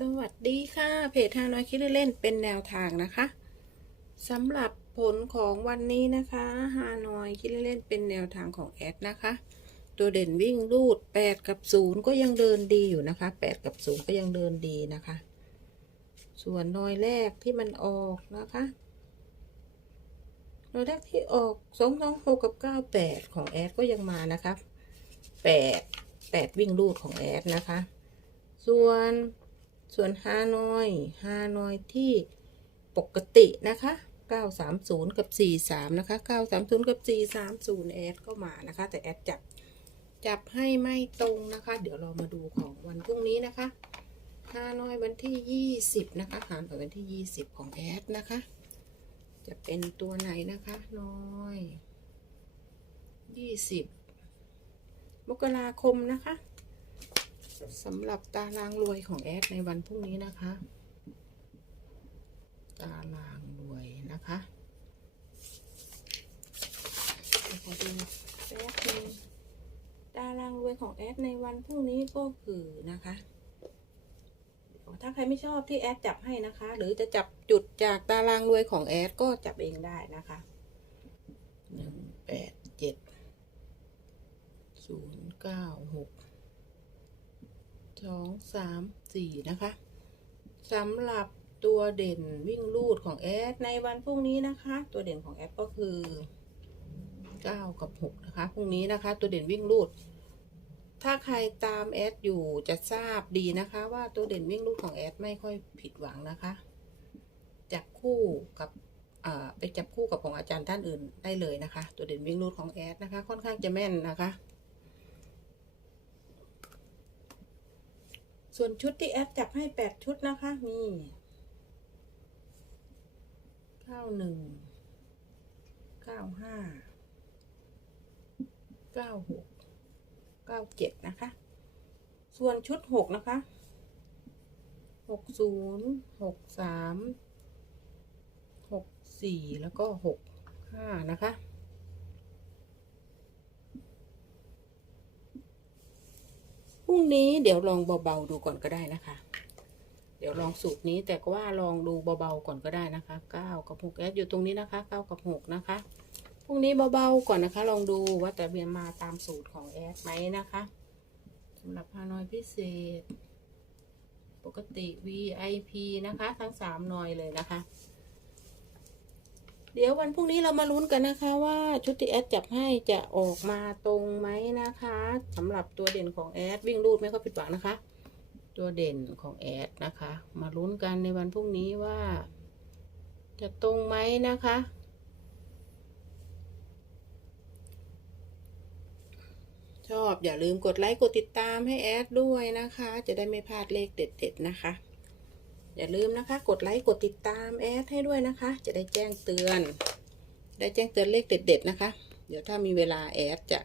สวัสดีค่ะ เพจทาน้อยคิดเล่นเป็นแนวทางนะคะสำหรับผลของวันนี้นะคะฮานอยคิดเล่นเป็นแนวทางของแอดนะคะ ตัวเด่นวิ่งรูด 8 กับ 0 ก็ยังเดินดีอยู่นะคะ 8 กับ 0 ก็ยังเดินดีนะคะ ส่วนนอยแรกที่มันออกนะคะนอยแรกที่ออก2 2 6กับ 9 8 ของแอดก็ยังมานะคะ8 8 วิ่งรูดของแอดนะคะ ส่วน ส่วนฮานอยฮานอยที่ปกตินะคะ 930 กับ 43 นะคะ 930 กับ 430แอดก็มานะคะ แต่แอดจับจับให้ไม่ตรงนะคะ เดี๋ยวเรามาดูของวันพรุ่งนี้นะคะฮานอยวันที่ 20 นะคะฮานอยวันที่ 20 ของแอดนะคะ จะเป็นตัวไหนนะคะน้อย 20 มกราคมนะคะ สำหรับตารางรวยของแอดในวันพรุ่งนี้นะคะ ตารางรวยนะคะขอดูแป๊บนึงตารางรวยของแอดในวันพรุ่งนี้ก็คือนะคะ ถ้าใครไม่ชอบที่แอดจับให้นะคะ หรือจะจับจุดจากตารางรวยของแอดก็จับเองได้นะคะหนึ่งแปดเจ็ดศูนย์เก้าหก สองสามสี่นะคะสำหรับตัวเด่นวิ่งลูดของแอดในวันพรุ่งนี้นะคะ ตัวเด่นของแอดก็คือเก้ากับหกนะคะพรุ่งนี้นะคะ ตัวเด่นวิ่งลูด ถ้าใครตามแอดอยู่จะทราบดีนะคะ ว่าตัวเด่นวิ่งลูดของแอดไม่ค่อยผิดหวังนะคะจับคู่กับไปจับคู่กับของอาจารย์ท่านอื่นได้เลยนะคะ ตัวเด่นวิ่งลูดของแอดนะคะ ค่อนข้างจะแม่นนะคะ ส่วนชุดที่แอดจับให้แปดชุดนะคะมีเก้าหนึ่งเก้าห้าเก้าหกเก้าเจ็ดนะคะ ส่วนชุดหกนะคะหกศูนย์หกสามหกสี่แล้วก็หกห้านะคะ พรุ่ งนี้เดี๋ยวลองเบาๆดูก่อนก็ได้นะคะ เดี๋ยวลองสูตรนี้แต่ก็ว่าลองดูเบาๆก่อนก็ได้นะคะเก้ากับหกแอดอยู่ตรงนี้นะคะเก้ากับหกนะคะพรุ่งนี้เบาๆก่อนนะคะ ลองดูว่าแต่เบียนมาตามสูตรของแอดไหมนะคะสำหรับฮานอยพิเศษ ปกติ VIP นะคะ ทั้งสามหน่อยเลยนะคะ เดี๋ยววันพรุ่งนี้เรามาลุ้นกันนะคะว่าชุดที่แอดจับให้จะออกมาตรงไหมนะคะสำหรับตัวเด่นของแอดวิ่งรูดไม่ค่อยผิดหวังนะคะ ตัวเด่นของแอดนะคะ มาลุ้นกันในวันพรุ่งนี้ว่า จะตรงไหมนะคะชอบอย่าลืมกดไลค์กดติดตามให้แอดด้วยนะคะ จะได้ไม่พลาดเลขเด็ด ๆ นะคะ อย่าลืมนะคะ กดไลค์กดติดตามแอดให้ด้วยนะคะ จะได้แจ้งเตือน ได้แจ้งเตือนเลขเด็ด ๆ นะคะ เดี๋ยวถ้ามีเวลาแอดจะ